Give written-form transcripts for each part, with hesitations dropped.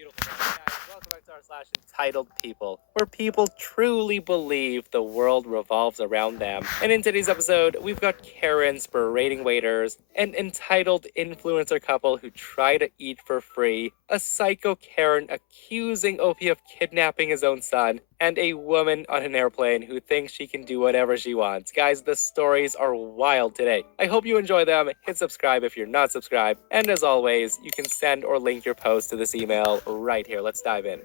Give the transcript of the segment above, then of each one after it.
Beautiful day, guys. Welcome back to our slash entitled people, where people truly believe the world revolves around them. And in today's episode, we've got Karens berating waiters, an entitled influencer couple who try to eat for free, a psycho Karen accusing OP of kidnapping his own son, and a woman on an airplane who thinks she can do whatever she wants. Guys, the stories are wild today. I hope you enjoy them. Hit subscribe if you're not subscribed. And as always, you can send or link your post to this email right here. Let's dive in.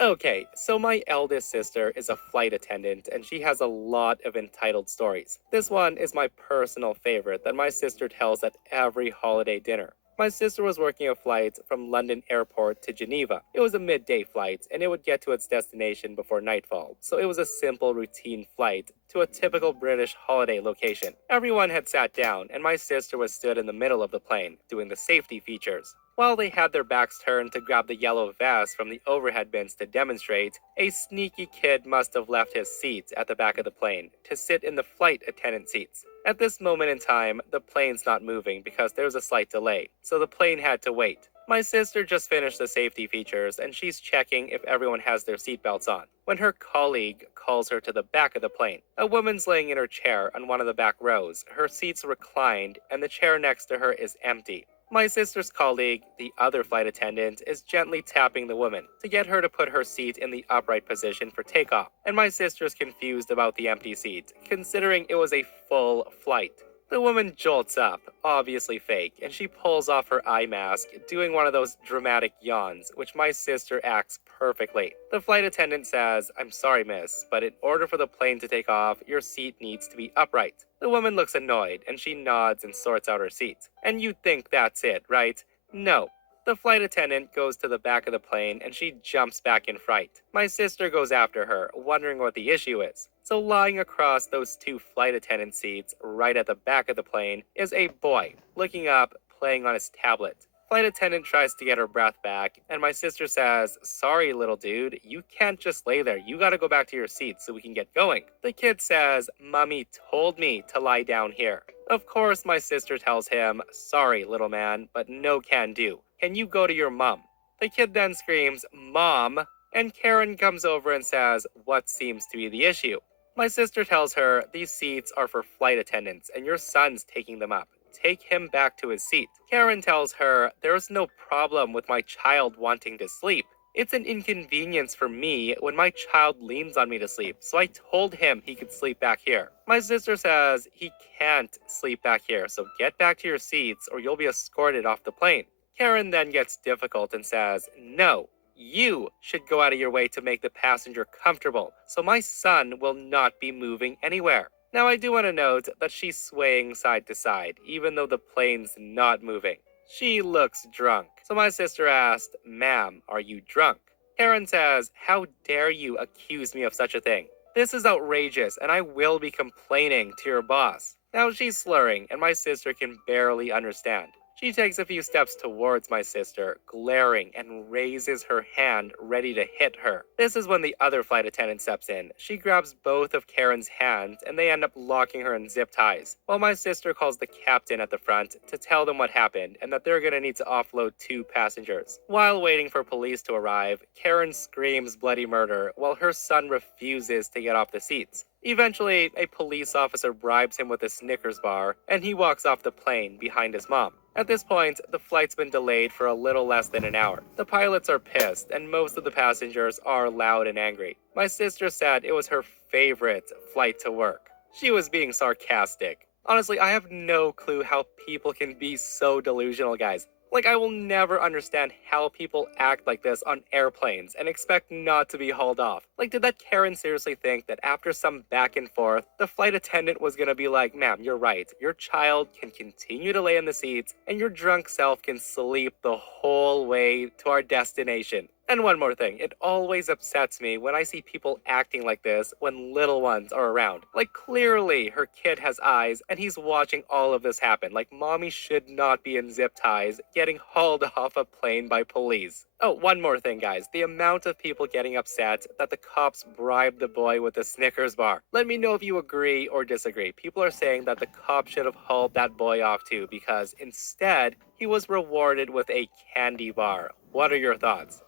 Okay, so my eldest sister is a flight attendant and she has a lot of entitled stories. This one is my personal favorite that my sister tells at every holiday dinner. My sister was working a flight from London Airport to Geneva. It was a midday flight and it would get to its destination before nightfall, so it was a simple routine flight to a typical British holiday location. Everyone had sat down and my sister was stood in the middle of the plane, doing the safety features. While they had their backs turned to grab the yellow vest from the overhead bins to demonstrate, a sneaky kid must have left his seat at the back of the plane to sit in the flight attendant seats. At this moment in time, the plane's not moving because there's a slight delay, so the plane had to wait. My sister just finished the safety features and she's checking if everyone has their seatbelts on, when her colleague calls her to the back of the plane. A woman's laying in her chair on one of the back rows, her seat's reclined, and the chair next to her is empty. My sister's colleague, the other flight attendant, is gently tapping the woman to get her to put her seat in the upright position for takeoff, and my sister's confused about the empty seat, considering it was a full flight. The woman jolts up, obviously fake, and she pulls off her eye mask, doing one of those dramatic yawns, which my sister acts perfectly. The flight attendant says, "I'm sorry, miss, but in order for the plane to take off, your seat needs to be upright." The woman looks annoyed, and she nods and sorts out her seat. And you'd think that's it, right? No. The flight attendant goes to the back of the plane and she jumps back in fright. My sister goes after her, wondering what the issue is. So lying across those two flight attendant seats, right at the back of the plane, is a boy, looking up, playing on his tablet. Flight attendant tries to get her breath back, and my sister says, "Sorry, little dude, you can't just lay there. You gotta go back to your seat so we can get going." The kid says, "Mommy told me to lie down here." Of course, my sister tells him, "Sorry, little man, but no can do. Can you go to your mom?" The kid then screams, "Mom!" And Karen comes over and says, what seems to be the issue. My sister tells her, "These seats are for flight attendants and your son's taking them up. Take him back to his seat." Karen tells her, "There's no problem with my child wanting to sleep. It's an inconvenience for me when my child leans on me to sleep, so I told him he could sleep back here." My sister says, "He can't sleep back here, so get back to your seats or you'll be escorted off the plane." Karen then gets difficult and says, "No, you should go out of your way to make the passenger comfortable, so my son will not be moving anywhere." Now I do want to note that she's swaying side to side, even though the plane's not moving. She looks drunk. So my sister asked, "Ma'am, are you drunk?" Karen says, "How dare you accuse me of such a thing? This is outrageous and I will be complaining to your boss." Now she's slurring and my sister can barely understand. She takes a few steps towards my sister, glaring, and raises her hand ready to hit her. This is when the other flight attendant steps in. She grabs both of Karen's hands and they end up locking her in zip ties, while my sister calls the captain at the front to tell them what happened and that they're gonna need to offload 2 passengers. While waiting for police to arrive, Karen screams bloody murder while her son refuses to get off the seats. Eventually, a police officer bribes him with a Snickers bar, and he walks off the plane behind his mom. At this point, the flight's been delayed for a little less than an hour. The pilots are pissed, and most of the passengers are loud and angry. My sister said it was her favorite flight to work. She was being sarcastic. Honestly, I have no clue how people can be so delusional, guys. Like, I will never understand how people act like this on airplanes and expect not to be hauled off. Like, did that Karen seriously think that after some back and forth, the flight attendant was gonna be like, "Ma'am, you're right. Your child can continue to lay in the seats, and your drunk self can sleep the whole way to our destination." And one more thing, it always upsets me when I see people acting like this when little ones are around. Like, clearly her kid has eyes and he's watching all of this happen. Like, mommy should not be in zip ties, getting hauled off a plane by police. Oh, one more thing, guys. The amount of people getting upset that the cops bribed the boy with a Snickers bar. Let me know if you agree or disagree. People are saying that the cops should have hauled that boy off too because instead, he was rewarded with a candy bar. What are your thoughts?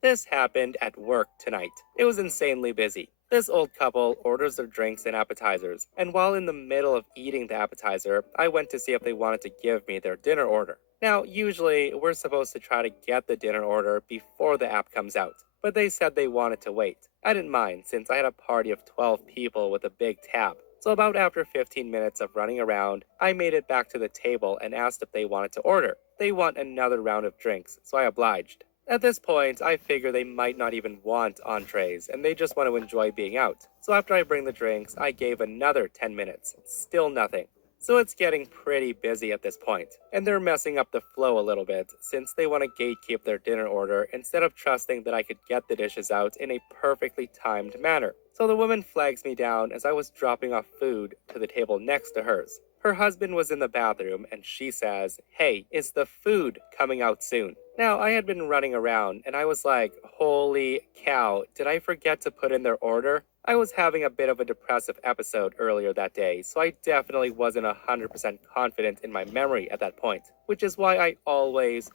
This happened at work tonight. It was insanely busy. This old couple orders their drinks and appetizers, and while in the middle of eating the appetizer, I went to see if they wanted to give me their dinner order. Now, usually, we're supposed to try to get the dinner order before the app comes out, but they said they wanted to wait. I didn't mind since I had a party of 12 people with a big tab. So about after 15 minutes of running around, I made it back to the table and asked if they wanted to order. They want another round of drinks, so I obliged. At this point, I figure they might not even want entrees, and they just want to enjoy being out. So after I bring the drinks, I gave another 10 minutes. Still nothing. So it's getting pretty busy at this point, and they're messing up the flow a little bit, since they want to gatekeep their dinner order instead of trusting that I could get the dishes out in a perfectly timed manner. So the woman flags me down as I was dropping off food to the table next to hers. Her husband was in the bathroom, and she says, "Hey, is the food coming out soon?" Now, I had been running around, and I was like, holy cow, did I forget to put in their order? I was having a bit of a depressive episode earlier that day, so I definitely wasn't 100% confident in my memory at that point, which is why I always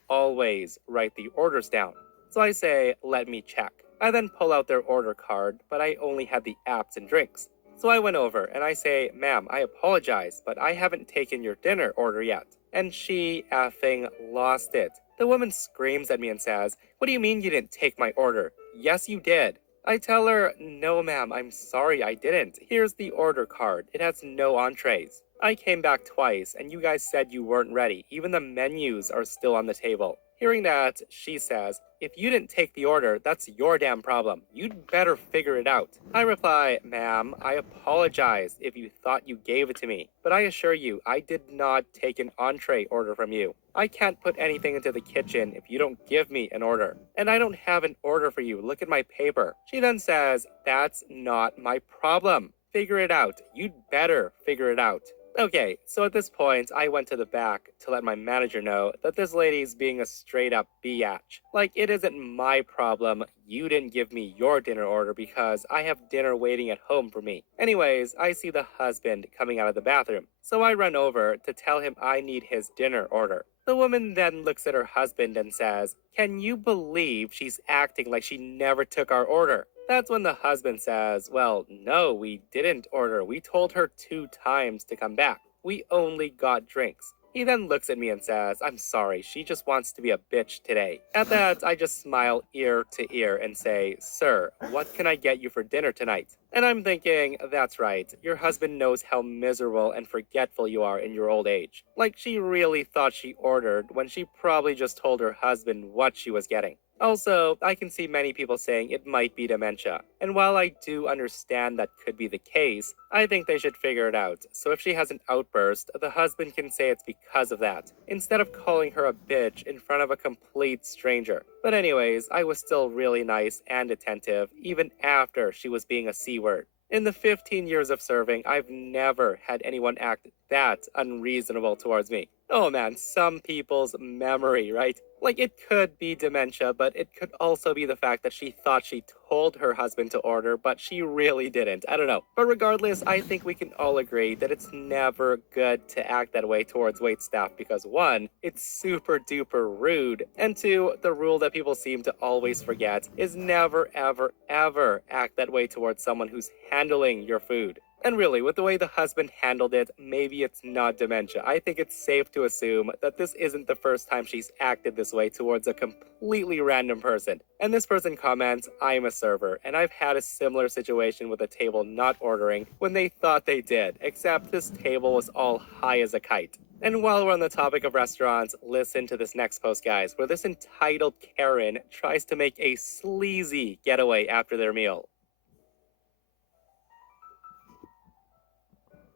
write the orders down. So I say, let me check. I then pull out their order card, but I only had the apps and drinks. So I went over and I say, "Ma'am, I apologize, but I haven't taken your dinner order yet." And she effing lost it. The woman screams at me and says, "What do you mean you didn't take my order?" "Yes, you did." I tell her, "No, ma'am, I'm sorry I didn't. Here's the order card. It has no entrees. I came back twice and you guys said you weren't ready. Even the menus are still on the table." Hearing that, she says, "If you didn't take the order, that's your damn problem. You'd better figure it out." I reply, "Ma'am, I apologize if you thought you gave it to me, but I assure you, I did not take an entree order from you. I can't put anything into the kitchen if you don't give me an order. And I don't have an order for you. Look at my paper." She then says, "That's not my problem. Figure it out. You'd better figure it out." Okay, so at this point, I went to the back to let my manager know that this lady's being a straight up biatch. Like, it isn't my problem you didn't give me your dinner order because I have dinner waiting at home for me. Anyways, I see the husband coming out of the bathroom, so I run over to tell him I need his dinner order. The woman then looks at her husband and says, "Can you believe she's acting like she never took our order?" That's when the husband says, "Well, no, we didn't order. We told her 2 times to come back. We only got drinks." He then looks at me and says, "I'm sorry, she just wants to be a bitch today." At that, I just smile ear to ear and say, "Sir, what can I get you for dinner tonight?" And I'm thinking, that's right, your husband knows how miserable and forgetful you are in your old age. Like, she really thought she ordered when she probably just told her husband what she was getting. Also, I can see many people saying it might be dementia, and while I do understand that could be the case, I think they should figure it out, so if she has an outburst, the husband can say it's because of that, instead of calling her a bitch in front of a complete stranger. But anyways, I was still really nice and attentive, even after she was being a C-word. In the 15 years of serving, I've never had anyone act that unreasonable towards me. Oh man, some people's memory, right? Like, it could be dementia, but it could also be the fact that she thought she told her husband to order, but she really didn't. I don't know. But regardless, I think we can all agree that it's never good to act that way towards waitstaff because one, it's super duper rude, and two, the rule that people seem to always forget is never ever act that way towards someone who's handling your food. And really, with the way the husband handled it, maybe it's not dementia. I think it's safe to assume that this isn't the first time she's acted this way towards a completely random person. And this person comments, "I'm a server, and I've had a similar situation with a table not ordering when they thought they did, except this table was all high as a kite." And while we're on the topic of restaurants, listen to this next post, guys, where this entitled Karen tries to make a sleazy getaway after their meal.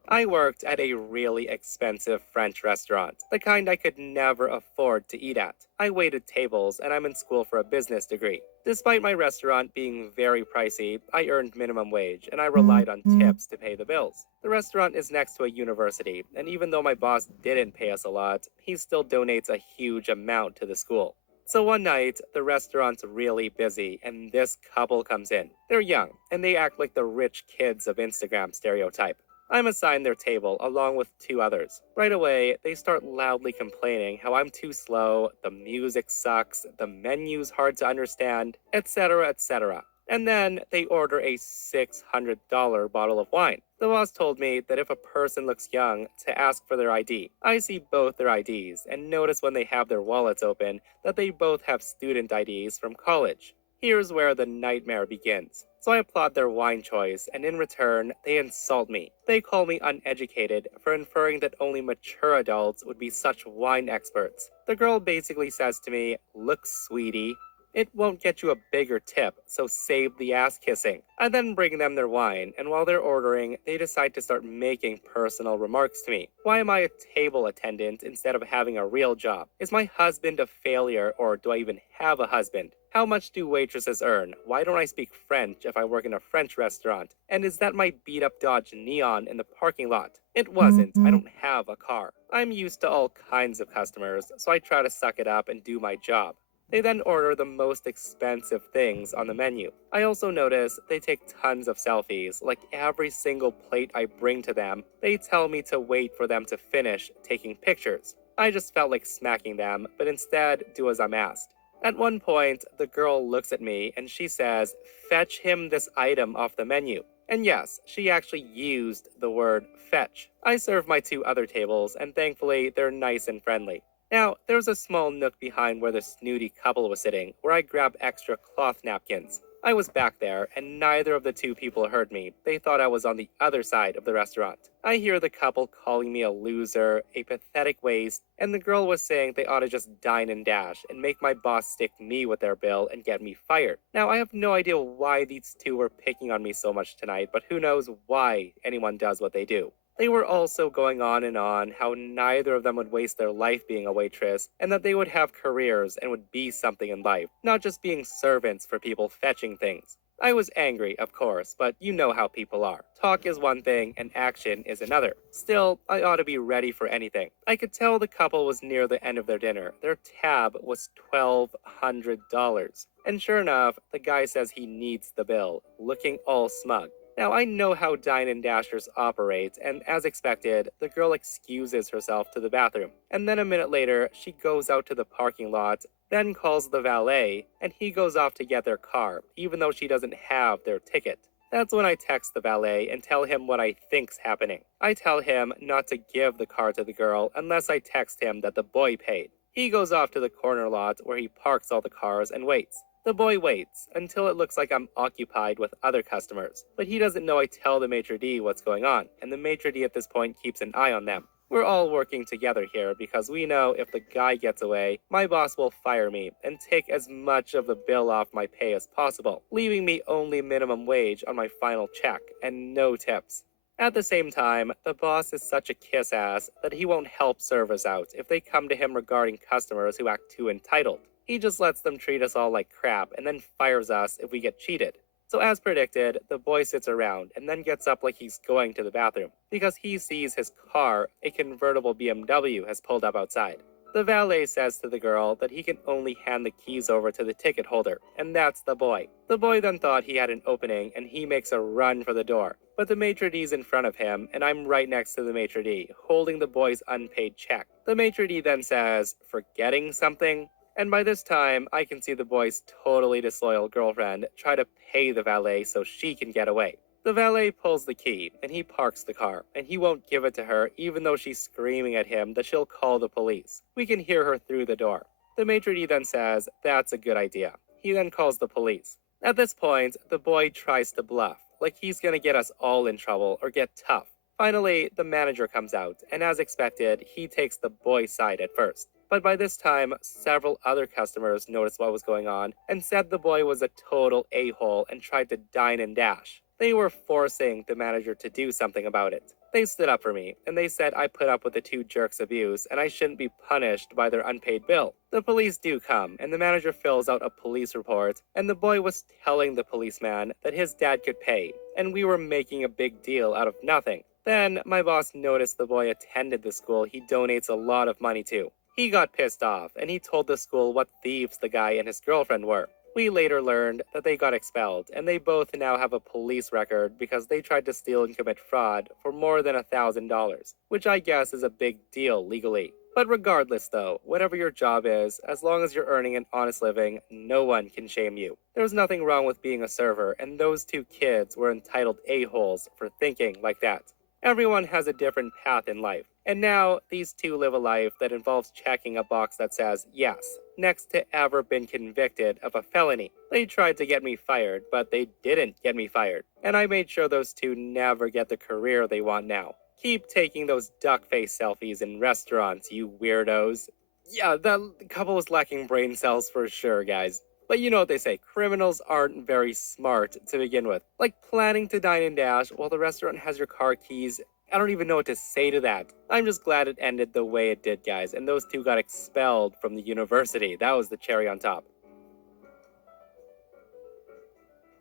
I worked at a really expensive French restaurant, the kind I could never afford to eat at. I waited tables and I'm in school for a business degree. Despite my restaurant being very pricey, I earned minimum wage and I relied on tips to pay the bills. The restaurant is next to a university, and even though my boss didn't pay us a lot, he still donates a huge amount to the school. So one night, the restaurant's really busy, and this couple comes in. They're young, and they act like the rich kids of Instagram stereotype. I'm assigned their table along with two others. Right away, they start loudly complaining how I'm too slow, the music sucks, the menu's hard to understand, etc., etc. And then they order a $600 bottle of wine. The boss told me that if a person looks young, to ask for their ID. I see both their IDs and notice when they have their wallets open that they both have student IDs from college. Here's where the nightmare begins. So I applaud their wine choice, and in return, they insult me. They call me uneducated for inferring that only mature adults would be such wine experts. The girl basically says to me, "Look, sweetie, it won't get you a bigger tip, so save the ass kissing." I then bring them their wine, and while they're ordering, they decide to start making personal remarks to me. Why am I a table attendant instead of having a real job? Is my husband a failure, or do I even have a husband? How much do waitresses earn? Why don't I speak French if I work in a French restaurant? And is that my beat up Dodge Neon in the parking lot? It wasn't. I don't have a car. I'm used to all kinds of customers, so I try to suck it up and do my job. They then order the most expensive things on the menu. I also notice they take tons of selfies, like every single plate I bring to them. They tell me to wait for them to finish taking pictures. I just felt like smacking them, but instead do as I'm asked. At one point, the girl looks at me and she says, "Fetch him this item off the menu." And yes, she actually used the word fetch. I serve my two other tables, and thankfully, they're nice and friendly. Now, there was a small nook behind where the snooty couple was sitting, where I grabbed extra cloth napkins. I was back there, and neither of the two people heard me. They thought I was on the other side of the restaurant. I hear the couple calling me a loser, a pathetic waste, and the girl was saying they ought to just dine and dash and make my boss stick me with their bill and get me fired. Now, I have no idea why these two were picking on me so much tonight, but who knows why anyone does what they do. They were also going on and on how neither of them would waste their life being a waitress, and that they would have careers and would be something in life, not just being servants for people fetching things. I was angry, of course, but you know how people are. Talk is one thing and action is another. Still, I ought to be ready for anything. I could tell the couple was near the end of their dinner. Their tab was $1,200. And sure enough, the guy says he needs the bill, looking all smug. Now, I know how Dine and Dashers operate, and as expected, the girl excuses herself to the bathroom. And then a minute later, she goes out to the parking lot, then calls the valet, and he goes off to get their car, even though she doesn't have their ticket. That's when I text the valet and tell him what I think's happening. I tell him not to give the car to the girl unless I text him that the boy paid. He goes off to the corner lot where he parks all the cars and waits. The boy waits until it looks like I'm occupied with other customers, but he doesn't know I tell the maitre d' what's going on, and the maitre d' at this point keeps an eye on them. We're all working together here because we know if the guy gets away, my boss will fire me and take as much of the bill off my pay as possible, leaving me only minimum wage on my final check and no tips. At the same time, the boss is such a kiss ass that he won't help servers out if they come to him regarding customers who act too entitled. He just lets them treat us all like crap and then fires us if we get cheated. So as predicted, the boy sits around and then gets up like he's going to the bathroom because he sees his car, a convertible BMW, has pulled up outside. The valet says to the girl that he can only hand the keys over to the ticket holder, and that's the boy. The boy then thought he had an opening and he makes a run for the door. But the maitre d's in front of him, and I'm right next to the maitre d', holding the boy's unpaid check. The maitre d' then says, "Forgetting something?" And by this time, I can see the boy's totally disloyal girlfriend try to pay the valet so she can get away. The valet pulls the key, and he parks the car, and he won't give it to her even though she's screaming at him that she'll call the police. We can hear her through the door. The maitre d' then says, "That's a good idea." He then calls the police. At this point, the boy tries to bluff, like he's gonna get us all in trouble or get tough. Finally, the manager comes out, and as expected, he takes the boy's side at first. But by this time, several other customers noticed what was going on and said the boy was a total a-hole and tried to dine and dash. They were forcing the manager to do something about it. They stood up for me, and they said I put up with the two jerks' abuse and I shouldn't be punished by their unpaid bill. The police do come, and the manager fills out a police report, and the boy was telling the policeman that his dad could pay, and we were making a big deal out of nothing. Then my boss noticed the boy attended the school he donates a lot of money to. He got pissed off, and he told the school what thieves the guy and his girlfriend were. We later learned that they got expelled, and they both now have a police record because they tried to steal and commit fraud for more than $1,000, which I guess is a big deal legally. But regardless though, whatever your job is, as long as you're earning an honest living, no one can shame you. There's nothing wrong with being a server, and those two kids were entitled a-holes for thinking like that. Everyone has a different path in life, and now these two live a life that involves checking a box that says yes, next to ever been convicted of a felony. They tried to get me fired, but they didn't get me fired, and I made sure those two never get the career they want now. Keep taking those duck face selfies in restaurants, you weirdos. Yeah, that couple was lacking brain cells for sure, guys. But you know what they say, criminals aren't very smart to begin with. Like planning to dine and dash while the restaurant has your car keys. I don't even know what to say to that. I'm just glad it ended the way it did, guys, and those two got expelled from the university. That was the cherry on top.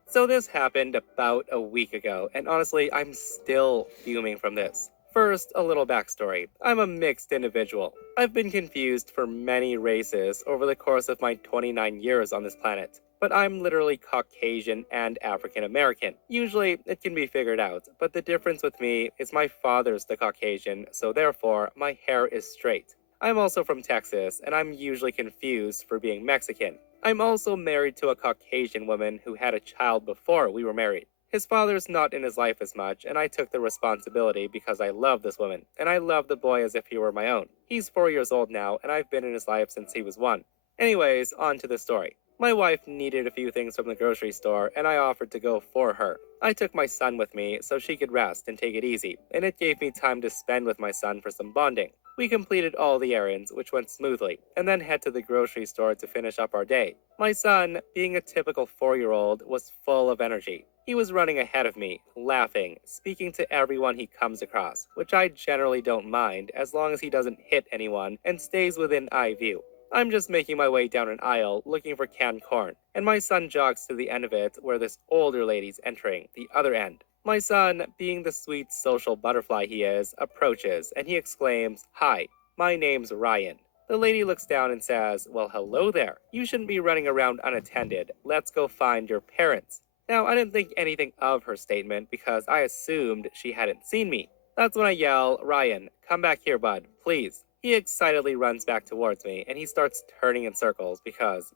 So this happened about a week ago, and honestly, I'm still fuming from this. First, a little backstory. I'm a mixed individual. I've been confused for many races over the course of my 29 years on this planet. But I'm literally Caucasian and African American. Usually, it can be figured out, but the difference with me is my father's the Caucasian, so therefore, my hair is straight. I'm also from Texas, and I'm usually confused for being Mexican. I'm also married to a Caucasian woman who had a child before we were married. His father's not in his life as much, and I took the responsibility because I love this woman, and I love the boy as if he were my own. He's 4 years old now, and I've been in his life since he was 1. Anyways, on to the story. My wife needed a few things from the grocery store, and I offered to go for her. I took my son with me so she could rest and take it easy, and it gave me time to spend with my son for some bonding. We completed all the errands, which went smoothly, and then head to the grocery store to finish up our day. My son, being a typical 4-year-old, was full of energy. He was running ahead of me, laughing, speaking to everyone he comes across, which I generally don't mind as long as he doesn't hit anyone and stays within eye view. I'm just making my way down an aisle looking for canned corn, and my son jogs to the end of it where this older lady's entering, the other end. My son, being the sweet social butterfly he is, approaches and he exclaims, "Hi, my name's Ryan." The lady looks down and says, "Well, hello there. You shouldn't be running around unattended. Let's go find your parents." Now, I didn't think anything of her statement because I assumed she hadn't seen me. That's when I yell, "Ryan, come back here, bud, please." He excitedly runs back towards me, and he starts turning in circles because,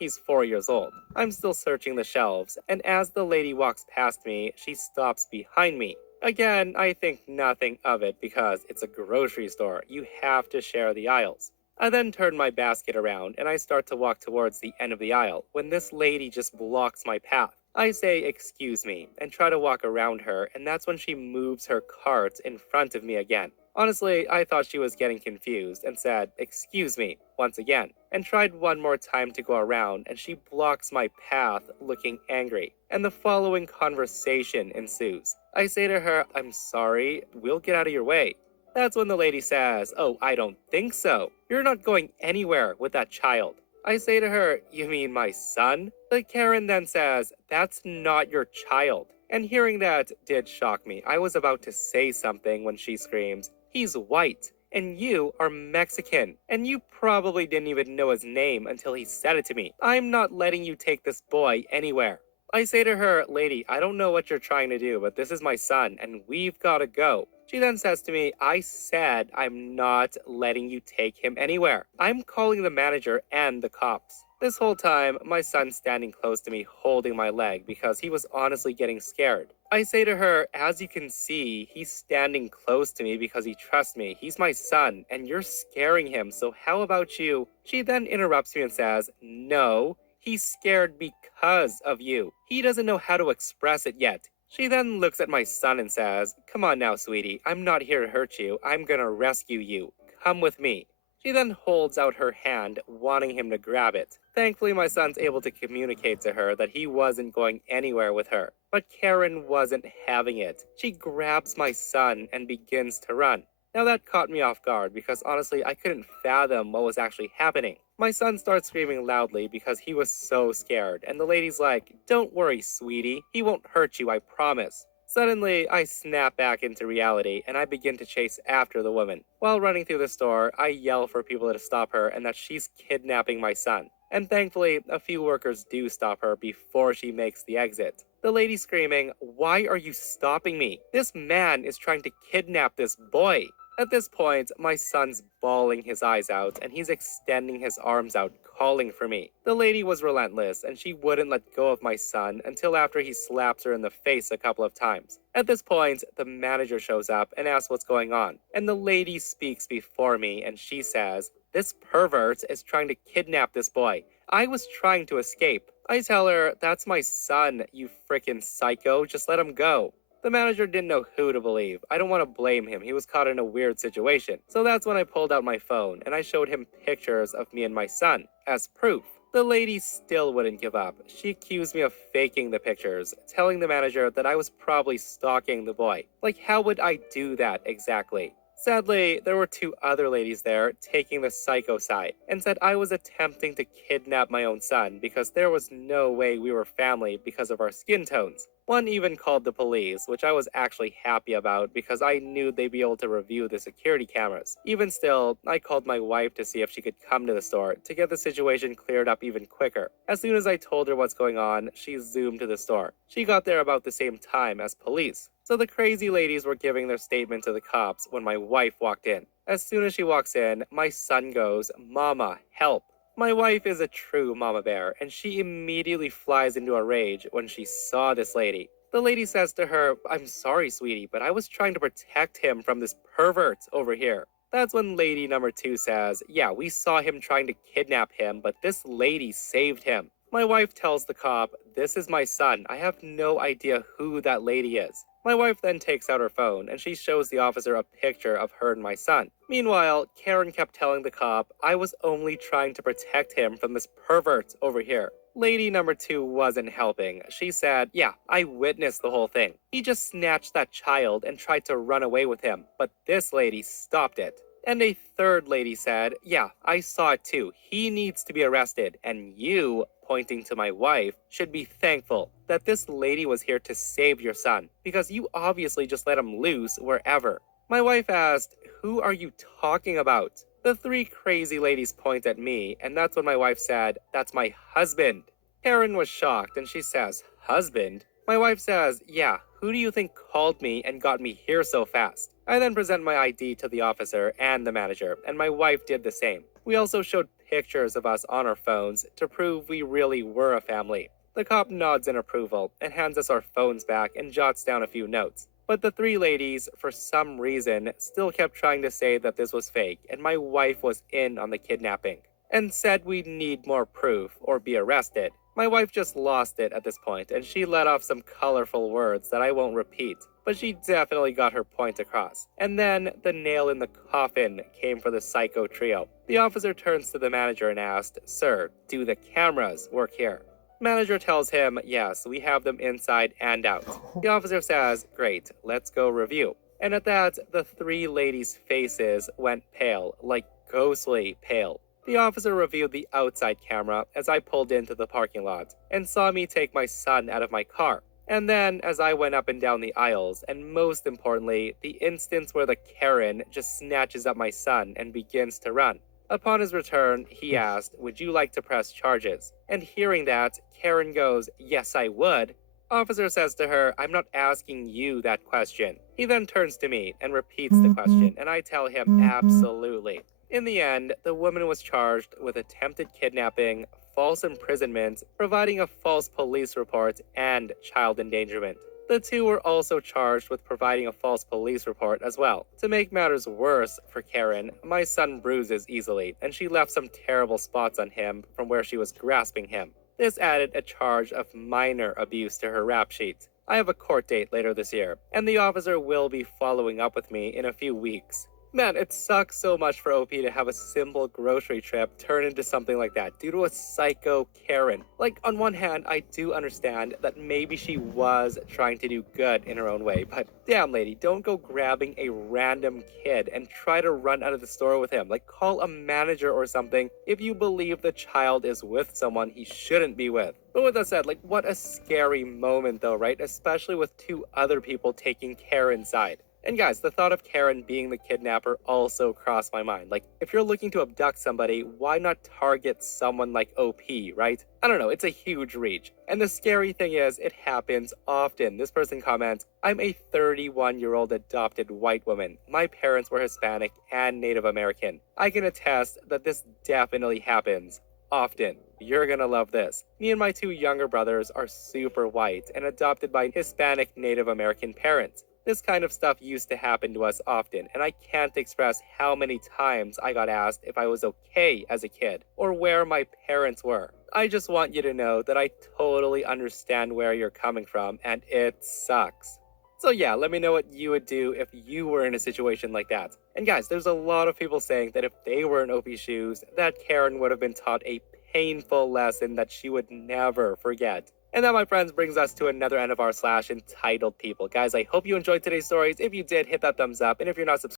he's 4 years old. I'm still searching the shelves, and as the lady walks past me, she stops behind me. Again, I think nothing of it because it's a grocery store. You have to share the aisles. I then turn my basket around, and I start to walk towards the end of the aisle when this lady just blocks my path. I say, "Excuse me," and try to walk around her, and that's when she moves her cart in front of me again. Honestly, I thought she was getting confused and said, "Excuse me," once again, and tried one more time to go around, and she blocks my path looking angry. And the following conversation ensues. I say to her, "I'm sorry, we'll get out of your way." That's when the lady says, "Oh, I don't think so. You're not going anywhere with that child." I say to her, "You mean my son?" The Karen then says, "That's not your child." And hearing that did shock me. I was about to say something when she screams, "He's white, and you are Mexican, and you probably didn't even know his name until he said it to me. I'm not letting you take this boy anywhere." I say to her, "Lady, I don't know what you're trying to do, but this is my son, and we've got to go." She then says to me, "I said I'm not letting you take him anywhere. I'm calling the manager and the cops." This whole time, my son's standing close to me holding my leg because he was honestly getting scared. I say to her, "As you can see, he's standing close to me because he trusts me. He's my son, and you're scaring him, so how about you?" She then interrupts me and says, "No, he's scared because of you. He doesn't know how to express it yet." She then looks at my son and says, "Come on now, sweetie. I'm not here to hurt you. I'm gonna rescue you. Come with me." She then holds out her hand, wanting him to grab it. Thankfully, my son's able to communicate to her that he wasn't going anywhere with her. But Karen wasn't having it. She grabs my son and begins to run. Now that caught me off guard because honestly I couldn't fathom what was actually happening. My son starts screaming loudly because he was so scared, and the lady's like, "Don't worry, sweetie, he won't hurt you, I promise." Suddenly, I snap back into reality and I begin to chase after the woman. While running through the store, I yell for people to stop her and that she's kidnapping my son. And thankfully, a few workers do stop her before she makes the exit. The lady screaming, "Why are you stopping me? This man is trying to kidnap this boy." At this point, my son's bawling his eyes out and he's extending his arms out, calling for me. The lady was relentless and she wouldn't let go of my son until after he slaps her in the face a couple of times. At this point, the manager shows up and asks what's going on, and the lady speaks before me and she says, "This pervert is trying to kidnap this boy. I was trying to escape." I tell her, "That's my son, you frickin' psycho, just let him go." The manager didn't know who to believe. I don't want to blame him, he was caught in a weird situation. So that's when I pulled out my phone and I showed him pictures of me and my son as proof. The lady still wouldn't give up. She accused me of faking the pictures, telling the manager that I was probably stalking the boy. Like, how would I do that exactly? Sadly, there were two other ladies there taking the psycho side and said I was attempting to kidnap my own son because there was no way we were family because of our skin tones. One even called the police, which I was actually happy about because I knew they'd be able to review the security cameras. Even still, I called my wife to see if she could come to the store to get the situation cleared up even quicker. As soon as I told her what's going on, she zoomed to the store. She got there about the same time as police. So the crazy ladies were giving their statement to the cops when my wife walked in. As soon as she walks in, my son goes, "Mama, help." My wife is a true mama bear, and she immediately flies into a rage when she saw this lady. The lady says to her, "I'm sorry, sweetie, but I was trying to protect him from this pervert over here." That's when lady number 2 says, "Yeah, we saw him trying to kidnap him, but this lady saved him." My wife tells the cop, "This is my son. I have no idea who that lady is." My wife then takes out her phone and she shows the officer a picture of her and my son. Meanwhile, Karen kept telling the cop I was only trying to protect him from this pervert over here. Lady number 2 wasn't helping. She said, "Yeah, I witnessed the whole thing. He just snatched that child and tried to run away with him, but this lady stopped it." And a third lady said, "Yeah, I saw it too. He needs to be arrested, and you," pointing to my wife, "should be thankful that this lady was here to save your son, because you obviously just let him loose wherever." My wife asked, "Who are you talking about?" The 3 crazy ladies point at me, and that's when my wife said, "That's my husband." Karen was shocked, and she says, "Husband?" My wife says, "Yeah, who do you think called me and got me here so fast?" I then present my ID to the officer and the manager, and my wife did the same. We also showed pictures of us on our phones to prove we really were a family. The cop nods in approval and hands us our phones back and jots down a few notes. But the 3 ladies, for some reason, still kept trying to say that this was fake and my wife was in on the kidnapping, and said we'd need more proof or be arrested. My wife just lost it at this point, and she let off some colorful words that I won't repeat, but she definitely got her point across. And then the nail in the coffin came for the psycho trio. The officer turns to the manager and asked, "Sir, do the cameras work here?" Manager tells him, "Yes, we have them inside and out." The officer says, "Great, let's go review." And at that, the 3 ladies' faces went pale, like ghostly pale. The officer reviewed the outside camera as I pulled into the parking lot and saw me take my son out of my car. And then, as I went up and down the aisles, and most importantly, the instance where the Karen just snatches up my son and begins to run. Upon his return, he asked, "Would you like to press charges?" And hearing that, Karen goes, "Yes, I would." Officer says to her, "I'm not asking you that question." He then turns to me and repeats the question, and I tell him absolutely. In the end, the woman was charged with attempted kidnapping, false imprisonment, providing a false police report, and child endangerment. The 2 were also charged with providing a false police report as well. To make matters worse for Karen, my son bruises easily, and she left some terrible spots on him from where she was grasping him. This added a charge of minor abuse to her rap sheet. I have a court date later this year, and the officer will be following up with me in a few weeks. Man, it sucks so much for OP to have a simple grocery trip turn into something like that due to a psycho Karen. Like, on one hand, I do understand that maybe she was trying to do good in her own way, but damn, lady, don't go grabbing a random kid and try to run out of the store with him. Like, call a manager or something if you believe the child is with someone he shouldn't be with. But with that said, like, what a scary moment though, right? Especially with two other people taking Karen's side. And guys, the thought of Karen being the kidnapper also crossed my mind. Like, if you're looking to abduct somebody, why not target someone like OP, right? I don't know, it's a huge reach. And the scary thing is, it happens often. This person comments, I'm a 31-year-old adopted white woman. My parents were Hispanic and Native American. I can attest that this definitely happens often. You're gonna love this. Me and my two younger brothers are super white and adopted by Hispanic Native American parents. This kind of stuff used to happen to us often, and I can't express how many times I got asked if I was okay as a kid, or where my parents were. I just want you to know that I totally understand where you're coming from, and it sucks. So yeah, let me know what you would do if you were in a situation like that. And guys, there's a lot of people saying that if they were in Opie's shoes, that Karen would have been taught a painful lesson that she would never forget. And that, my friends, brings us to another end of our /entitled people. Guys, I hope you enjoyed today's stories. If you did, hit that thumbs up. And if you're not subscribed,